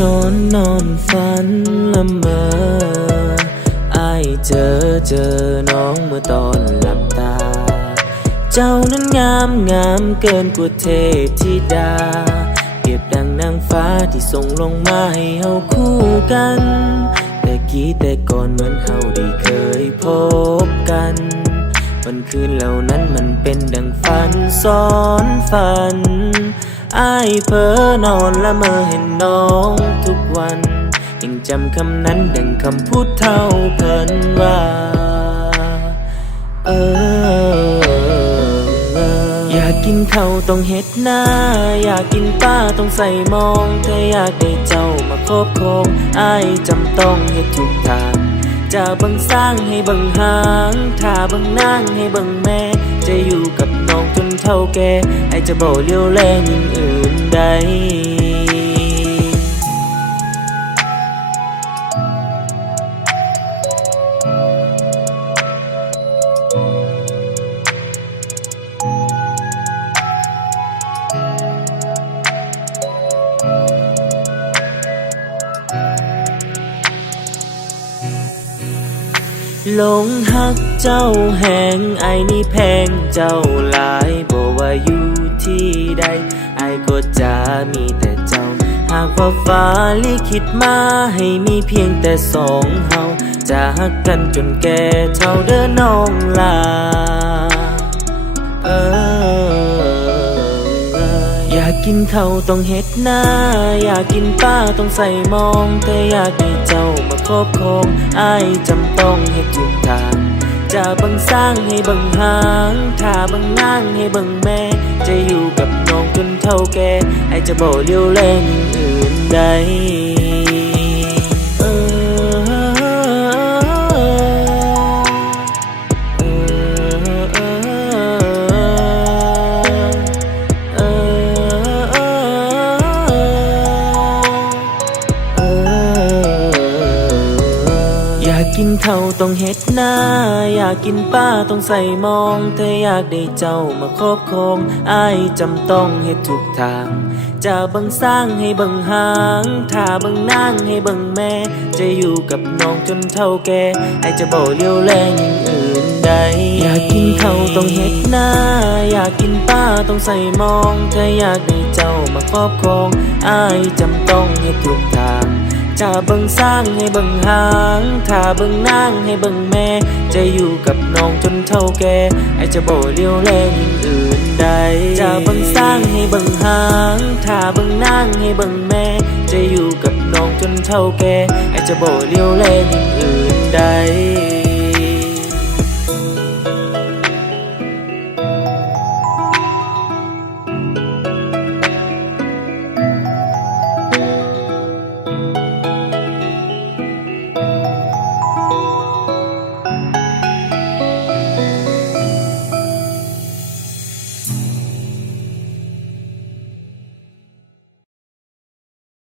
นอนนอนฝันละเมออายเจอเจอน้องเมื่อตอนหลับตา เจ้านั้นงามงามเกินกว่าเทพธิดาเปรียบดังนางฟ้าที่ส่งลงมาให้เฮาคู่กัน แต่กี้แต่ก่อนเหมือนเฮาได้เคยพบกันวันคืนเหล่านั้นมันเป็นดังฝันซ้อนฝันอายเพ้อนอนละเมอเห็นน้องทุกวัน ยังจำคำนั้นดังคำพูดเท่าเพิ่นว่า เออ อยากกินข้าวต้องเฮ็ดหน้า อยากกินป้าต้องใส่มองถ้าอยากได้เจ้ามาครอบครองอายจำต้องเฮ็ดทุกทางจะบังสร้างให้บังหางถ้าบังนางให้บังแม่ จะอยู่กับน้องจนเท่าแก่ไอจะบ่เลี้ยวแลยิ่งอื่นใด หลงหักเจ้าแหงไอนี่แพงเจ้าหลายบอกว่าอยู่ที่ใด ไอก็จะมีแต่เจ้า หากว่าฟ้าลิขิตมาให้มีเพียงแต่สองเฮาจะหักกันจนแก่เท่าเดินน้องลาเอออยากกินข้าวต้องเฮ็ดหน้า อยากกินป้าต้องใส่มองแต่อยากได้เจ้ามา ครอบครองอายจำต้องเฮ็ดทุกทาง จะบังสร้างให้บังหางถ้าบังนางให้บังแม่ จะอยู่กับน้องจนเท่าแก่ไอจะบ่เลี้ยวแลงอื่นใด อยากกินข้าต้องเฮ็ดหน้า อยากกินป้าต้องใส่มองแต่อยากได้เจ้ามาครอบครองอายจำต้องเฮ็ดทุกทาง จะบังสร้างให้บังหางถ้าบังนางให้บังแม่ จะอยู่กับน้องจนเท่าแก่ไอจะบ่เลี้ยวแลยิ่งอื่นใดอยากกินข้าต้องเฮ็ดหน้า อยากกินป้าต้องใส่มองถ้าอยากได้เจ้ามาครอบครองอายจำต้องเฮ็ดทุกทาง จะเบิ่งสร้างให้เบิ่งหาง ถ้าเบิ่งนางให้เบิ่งแม่ จะอยู่กับน้องจนเท่าแก่ไอจะบ่เลี้ยวแลยิ่งอื่นใดจะเบิ่งสร้างให้เบิ่งหาง ถ้าเบิ่งนางให้เบิ่งแม่ จะอยู่กับน้องจนเท่าแก่ไอจะบ่เลี้ยวแลยิ่งอื่นใด